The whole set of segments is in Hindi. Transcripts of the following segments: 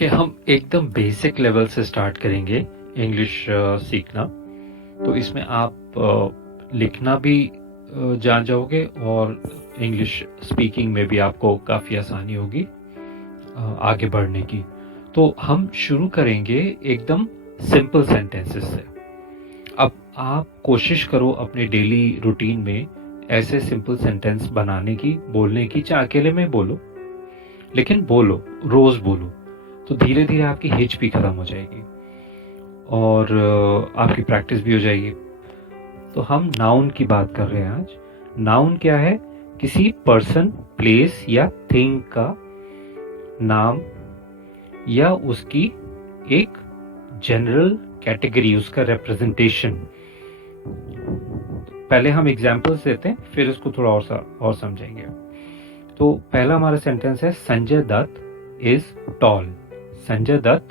ओके, हम एकदम बेसिक लेवल से स्टार्ट करेंगे इंग्लिश सीखना। तो इसमें आप लिखना भी जान जाओगे और इंग्लिश स्पीकिंग में भी आपको काफ़ी आसानी होगी आगे बढ़ने की। तो हम शुरू करेंगे एकदम सिंपल सेंटेंसेस से। अब आप कोशिश करो अपने डेली रूटीन में ऐसे सिंपल सेंटेंस बनाने की, बोलने की, चाहे अकेले में बोलो, लेकिन बोलो, रोज बोलो। तो धीरे धीरे आपकी हिच भी खत्म हो जाएगी और आपकी प्रैक्टिस भी हो जाएगी। तो हम नाउन की बात कर रहे हैं आज। नाउन क्या है? किसी पर्सन, प्लेस या थिंग का नाम या उसकी एक जनरल कैटेगरी, उसका रिप्रेजेंटेशन। पहले हम एग्जांपल्स देते हैं, फिर उसको थोड़ा और समझेंगे। तो पहला हमारा सेंटेंस है, संजय दत्त इज टॉल। संजय दत्त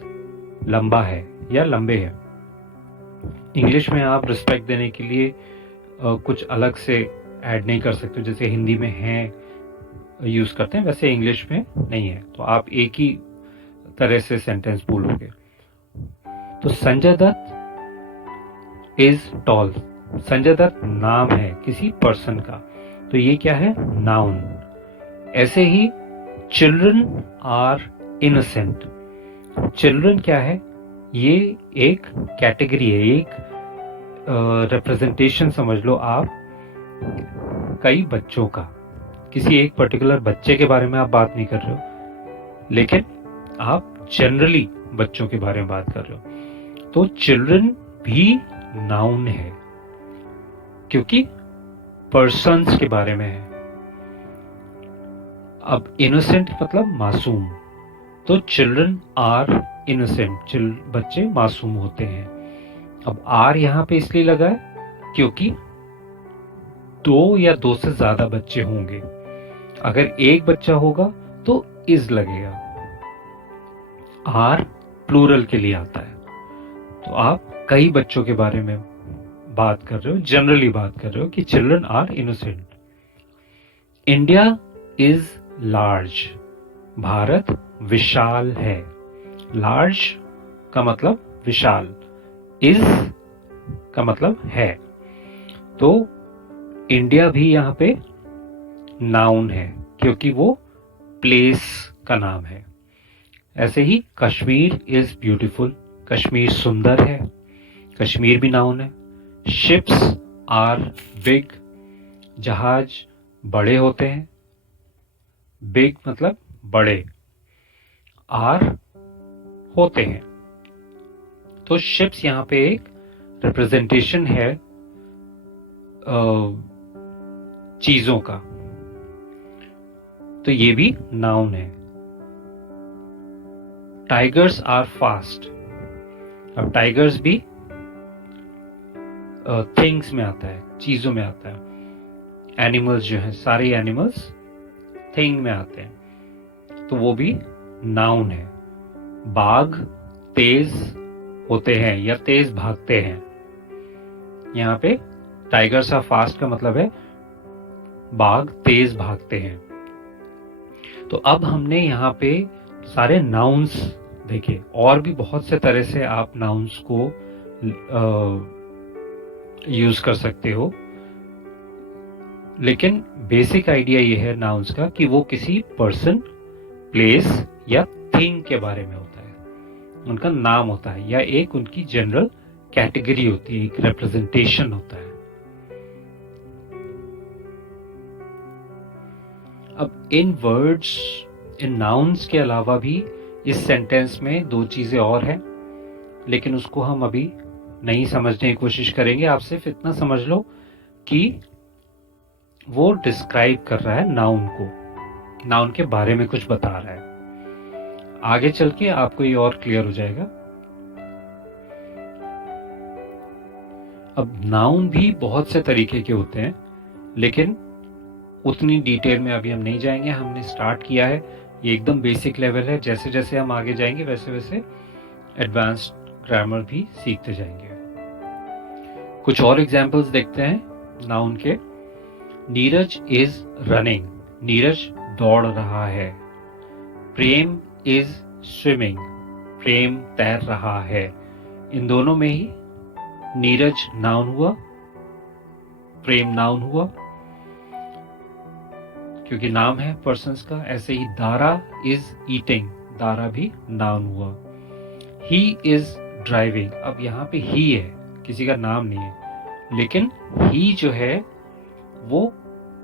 लंबा है या लंबे है। इंग्लिश में आप रिस्पेक्ट देने के लिए कुछ अलग से ऐड नहीं कर सकते, जैसे हिंदी में है यूज करते हैं, वैसे इंग्लिश में नहीं है। तो आप एक ही तरह से सेंटेंस बोलोगे। तो संजय दत्त इज टॉल। संजय दत्त नाम है किसी पर्सन का, तो ये क्या है? नाउन। ऐसे ही चिल्ड्रन आर इनोसेंट। चिल्ड्रन क्या है? ये एक कैटेगरी है, एक रिप्रेजेंटेशन समझ लो आप कई बच्चों का। किसी एक पर्टिकुलर बच्चे के बारे में आप बात नहीं कर रहे हो, लेकिन आप जनरली बच्चों के बारे में बात कर रहे हो। तो चिल्ड्रन भी नाउन है क्योंकि पर्सन्स के बारे में है। अब इनोसेंट मतलब मासूम, तो चिल्ड्रन आर इनोसेंट, बच्चे मासूम होते हैं। अब आर यहां पे इसलिए लगा है क्योंकि दो या दो से ज्यादा बच्चे होंगे। अगर एक बच्चा होगा तो इज लगेगा। आर प्लूरल के लिए आता है। तो आप कई बच्चों के बारे में बात कर रहे हो, जनरली बात कर रहे हो कि children are innocent. India is large. Bharat विशाल है। लार्ज का मतलब विशाल, इज का मतलब है। तो इंडिया भी यहां पे नाउन है क्योंकि वो प्लेस का नाम है। ऐसे ही कश्मीर इज ब्यूटीफुल। कश्मीर सुंदर है, कश्मीर भी नाउन है। Ships are big. जहाज बड़े होते हैं। बिग मतलब बड़े, आर होते हैं। तो शिप्स यहां पे एक रिप्रेजेंटेशन है चीजों का, तो ये भी नाउन है। Tigers are fast. अब टाइगर्स भी थिंग्स में आता है, चीजों में आता है। एनिमल्स जो है, सारे एनिमल्स थिंग में आते हैं, तो वो भी नाउन है। बाघ तेज होते हैं या तेज भागते हैं। यहाँ पे टाइगर्स आर फास्ट का मतलब है बाघ तेज भागते हैं। तो अब हमने यहाँ पे सारे नाउन्स देखे, और भी बहुत से तरह से आप नाउन्स को यूज कर सकते हो, लेकिन बेसिक आइडिया ये है नाउन्स का कि वो किसी पर्सन, प्लेस या थिंग के बारे में होता है, उनका नाम होता है या एक उनकी जनरल कैटेगरी होती है, एक रिप्रेजेंटेशन होता है। अब इन वर्ड्स, इन नाउन्स के अलावा भी इस सेंटेंस में दो चीजें और हैं, लेकिन उसको हम अभी नहीं समझने की कोशिश करेंगे। आप सिर्फ इतना समझ लो कि वो डिस्क्राइब कर रहा है नाउन को, नाउन के बारे में कुछ बता रहा है। आगे चल के आपको ये और क्लियर हो जाएगा। अब नाउन भी बहुत से तरीके के होते हैं, लेकिन उतनी डिटेल में अभी हम नहीं जाएंगे। हमने स्टार्ट किया है, ये एकदम बेसिक लेवल है। जैसे जैसे हम आगे जाएंगे वैसे वैसे एडवांस्ड ग्रामर भी सीखते जाएंगे। कुछ और एग्जाम्पल्स देखते हैं नाउन के। Neeraj is running. नीरज दौड़ रहा है। प्रेम इज स्विमिंग। प्रेम तैर रहा है, इन दोनों में ही नीरज नाउन हुआ, प्रेम नाउन हुआ क्योंकि नाम है पर्सन्स का। ऐसे ही दारा इज ईटिंग, दारा भी नाउन हुआ। ही इज ड्राइविंग, अब यहाँ पे ही है, किसी का नाम नहीं है, लेकिन ही जो है वो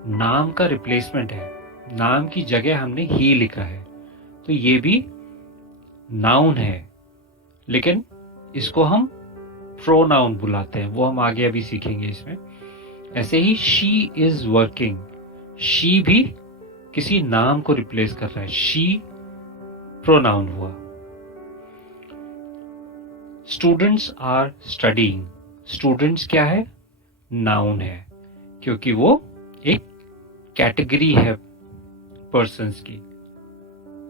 नाम का रिप्लेसमेंट है, नाम की जगह हमने ही लिखा है, तो ये भी नाउन है, लेकिन इसको हम प्रोनाउन बुलाते हैं, वो हम आगे अभी सीखेंगे इसमें। ऐसे ही शी इज वर्किंग, शी भी किसी नाम को रिप्लेस कर रहा है, शी प्रोनाउन हुआ। स्टूडेंट्स आर स्टडीइंग, स्टूडेंट्स क्या है, नाउन है, क्योंकि वो एक कैटेगरी है पर्सन्स की,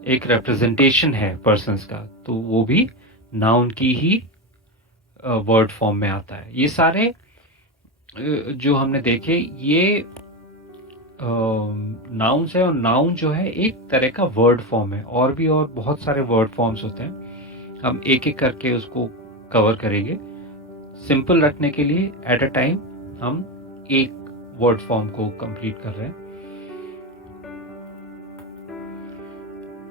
एक रिप्रेजेंटेशन है पर्सन्स का, तो वो भी नाउन की ही वर्ड फॉर्म में आता है। ये सारे जो हमने देखे ये नाउन्स है, और नाउन जो है एक तरह का वर्ड फॉर्म है, और भी और बहुत सारे वर्ड फॉर्म्स होते हैं, हम एक एक करके उसको कवर करेंगे। सिंपल रखने के लिए एट अ टाइम हम एक वर्ड फॉर्म को कंप्लीट कर रहे हैं।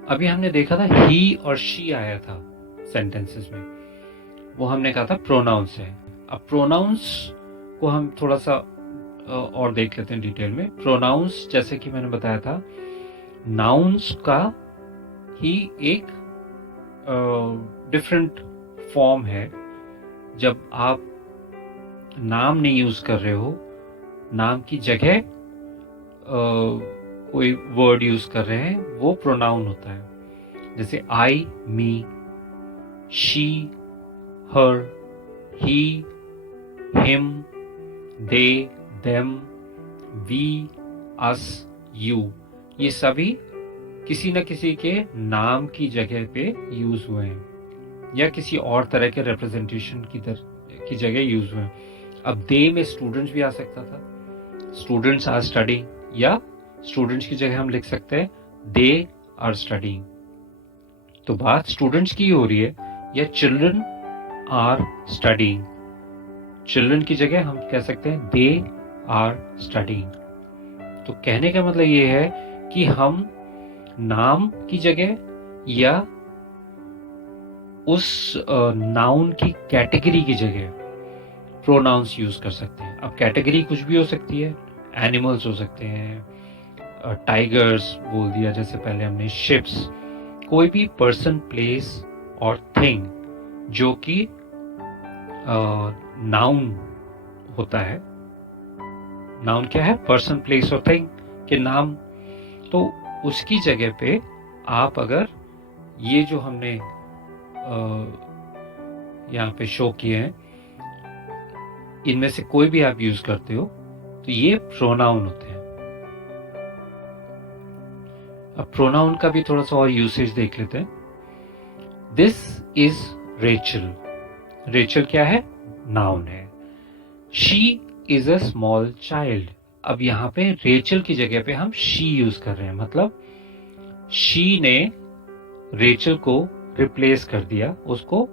अभी हमने देखा था ही और शी आया था सेंटेंसेस में, वो हमने कहा था प्रोनाउंस है। अब प्रोनाउंस को हम थोड़ा सा और देख लेते हैं डिटेल में। प्रोनाउंस जैसे कि मैंने बताया था, नाउन्स का ही एक डिफरेंट फॉर्म है। जब आप नाम नहीं यूज कर रहे हो, नाम की जगह कोई वर्ड यूज कर रहे हैं, वो प्रोनाउन होता है। जैसे I, me, she, her, he, him, they, them, we, us, you, ये सभी किसी न किसी के नाम की जगह पे यूज हुए हैं, या किसी और तरह के रिप्रेजेंटेशन की जगह यूज हुए हैं। अब दे में स्टूडेंट्स भी आ सकता था, स्टूडेंट्स आर स्टडीइंग, या स्टूडेंट्स की जगह हम लिख सकते हैं दे आर स्टडीइंग। तो बात स्टूडेंट्स की हो रही है, या चिल्ड्रन आर स्टडीइंग, चिल्ड्रन की जगह हम कह सकते हैं दे आर स्टडीइंग। तो कहने का मतलब ये है कि हम नाम की जगह या उस नाउन की कैटेगरी की जगह प्रोनाउंस यूज कर सकते हैं। अब कैटेगरी कुछ भी हो सकती है, एनिमल्स हो सकते हैं, टाइगर्स बोल दिया जैसे पहले हमने, शिप्स, कोई भी पर्सन, प्लेस और थिंग जो कि नाउन होता है। नाउन क्या है, पर्सन, प्लेस और थिंग के नाम। तो उसकी जगह पे आप अगर ये जो हमने यहाँ पे शो किए हैं, इनमें से कोई भी आप यूज करते हो तो ये प्रोनाउन होते हैं। अब प्रोनाउन का भी थोड़ा सा और यूसेज देख लेते हैं। दिस इज रेचल, रेचल क्या है, नाउन है। She is a small child, अब यहाँ पे रेचल की जगह पे हम शी यूज कर रहे हैं, मतलब शी ने रेचल को रिप्लेस कर दिया, उसको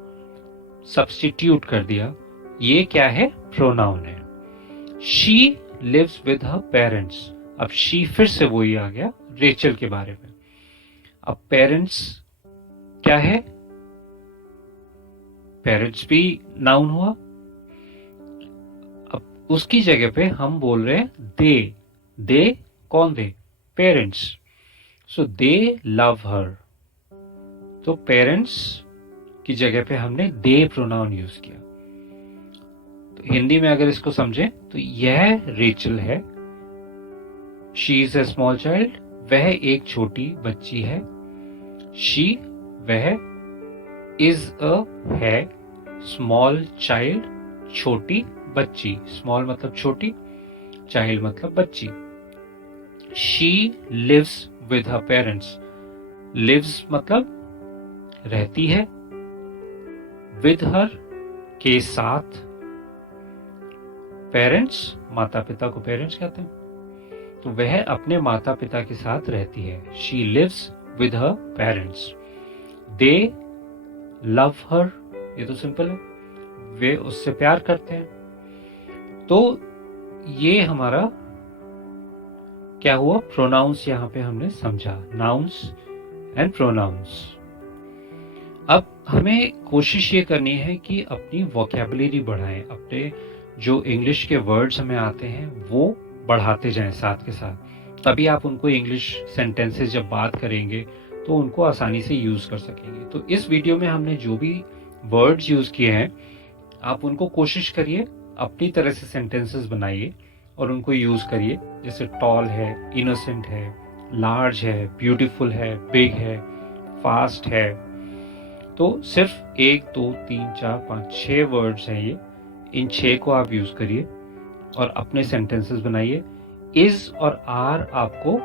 सब्स्टिट्यूट कर दिया, ये क्या है, प्रोनाउन है। She lives with her parents, अब शी फिर से वही आ गया रेचल के बारे में। अब पेरेंट्स क्या है, पेरेंट्स भी नाउन हुआ। अब उसकी जगह पे हम बोल रहे हैं दे, दे कौन, दे पेरेंट्स, सो दे लव हर, तो पेरेंट्स की जगह पे हमने दे प्रोनाउन यूज किया। तो हिंदी में अगर इसको समझें तो यह रेचल है, she is a small child, वह एक छोटी बच्ची है, शी वह, इज अ है, स्मॉल चाइल्ड छोटी बच्ची, स्मॉल मतलब छोटी, चाइल्ड मतलब बच्ची। She lives with her parents, lives मतलब रहती है, विद हर के साथ, पेरेंट्स माता पिता को पेरेंट्स कहते हैं, तो वह अपने माता पिता के साथ रहती है। She lives with her parents. They love her, ये तो सिंपल है, वे उससे प्यार करते हैं। तो ये हमारा क्या हुआ, प्रोनाउंस यहाँ पे हमने समझा, नाउन्स एंड प्रोनाउंस। अब हमें कोशिश ये करनी है कि अपनी वोकैबुलरी बढ़ाएं, अपने जो इंग्लिश के वर्ड्स हमें आते हैं वो बढ़ाते जाएं साथ के साथ, तभी आप उनको इंग्लिश सेंटेंसेस जब बात करेंगे तो उनको आसानी से यूज़ कर सकेंगे। तो इस वीडियो में हमने जो भी वर्ड्स यूज़ किए हैं आप उनको कोशिश करिए अपनी तरह से सेंटेंसेस बनाइए और उनको यूज़ करिए। जैसे टॉल है, इनोसेंट है, लार्ज है, ब्यूटीफुल है, बिग है, फास्ट है। तो सिर्फ 1 2 3 4 5 6 वर्ड्स हैं ये, इन 6 को आप यूज़ करिए और अपने सेंटेंसेस बनाइए। इज और आर आपको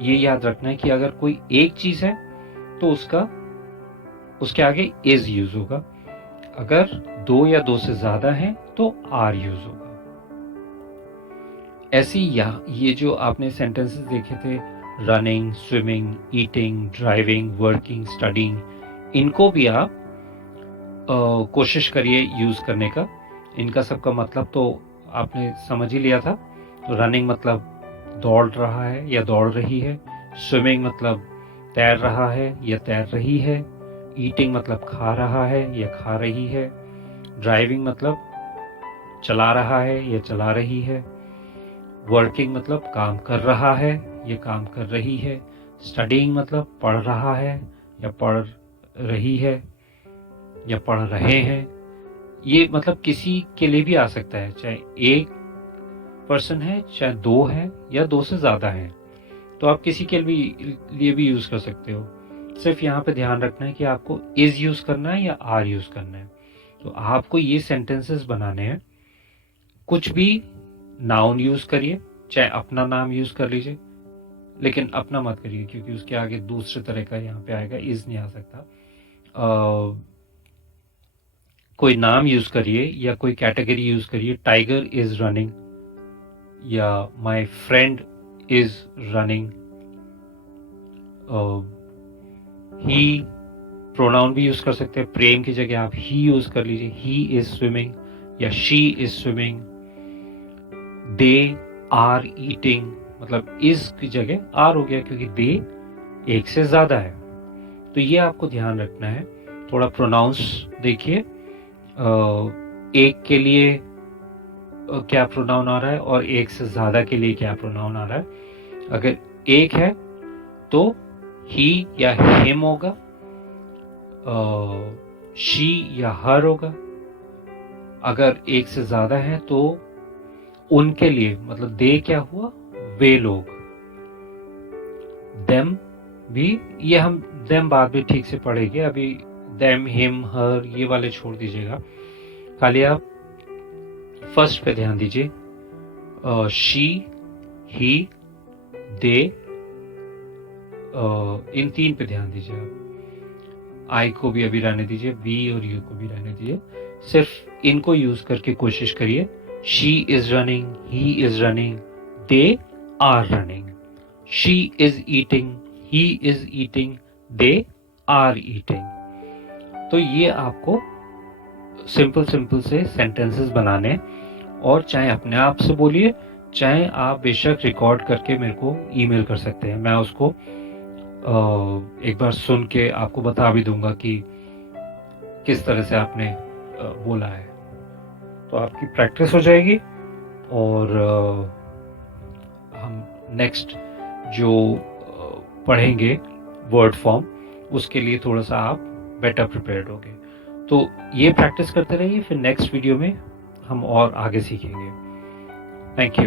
ये याद रखना है कि अगर कोई एक चीज़ है तो उसके आगे इज यूज होगा, अगर 2 या 2 से ज़्यादा हैं तो आर यूज होगा। ऐसी ये जो आपने सेंटेंसेस देखे थे, running, swimming, eating, driving, working, studying, इनको भी आप कोशिश करिए यूज़ करने का। इनका सबका मतलब तो आपने समझ ही लिया था। तो रनिंग मतलब दौड़ रहा है या दौड़ रही है, स्विमिंग मतलब तैर रहा है या तैर रही है, ईटिंग मतलब खा रहा है या खा रही है, ड्राइविंग मतलब चला रहा है या चला रही है, वर्किंग मतलब काम कर रहा है या काम कर रही है, स्टडीइंग मतलब पढ़ रहा है या पढ़ रही है या पढ़ रहे हैं। ये मतलब किसी के लिए भी आ सकता है, चाहे एक पर्सन है, चाहे 2 है या 2 से ज़्यादा है, तो आप किसी के लिए भी यूज़ कर सकते हो। सिर्फ यहाँ पे ध्यान रखना है कि आपको इज यूज़ करना है या आर यूज़ करना है। तो आपको ये सेंटेंसेस बनाने हैं, कुछ भी नाउन यूज़ करिए, चाहे अपना नाम यूज़ कर लीजिए, लेकिन अपना मत करिए क्योंकि उसके आगे दूसरे तरह का यहाँ पे आएगा, इज नहीं आ सकता। कोई नाम यूज़ करिए या कोई कैटेगरी यूज़ करिए, टाइगर इज रनिंग या my friend is running. He pronoun भी यूज़ कर सकते हैं, प्रेम की जगह आप ही यूज़ कर लीजिए, ही इज स्विमिंग या she is swimming. They are eating, मतलब इज की जगह आर हो गया क्योंकि दे एक से ज़्यादा है। तो ये आपको ध्यान रखना है। थोड़ा प्रोनाउंस देखिए, एक के लिए क्या प्रोनाउन आ रहा है और एक से ज़्यादा के लिए क्या प्रोनाउन आ रहा है। अगर एक है तो ही या हिम होगा, शी या हर होगा। अगर एक से ज़्यादा है तो उनके लिए, मतलब दे क्या हुआ, वे लोग। देम भी, ये हम देम बाद में ठीक से पढ़ेंगे, अभी देम, हिम, हर ये वाले छोड़ दीजिएगा, खाली आप फर्स्ट पे ध्यान दीजिए। शी, ही, दे, इन 3 पे ध्यान दीजिए आप। आई को भी अभी रहने दीजिए, वी और यू को भी रहने दीजिए, सिर्फ इनको यूज करके कोशिश करिए। She is running, he is running, they are running. She is eating, he is eating, they are eating. तो ये आपको सिंपल से सेंटेंसेस बनाने, और चाहे अपने आप से बोलिए, चाहे आप बेशक रिकॉर्ड करके मेरे को ईमेल कर सकते हैं, मैं उसको एक बार सुन के आपको बता भी दूंगा कि किस तरह से आपने बोला है। तो आपकी प्रैक्टिस हो जाएगी और हम नेक्स्ट जो पढ़ेंगे वर्ड फॉर्म, उसके लिए थोड़ा सा आप बेटर प्रिपेयर्ड होंगे। तो ये प्रैक्टिस करते रहिए, फिर नेक्स्ट वीडियो में हम और आगे सीखेंगे। Thank you.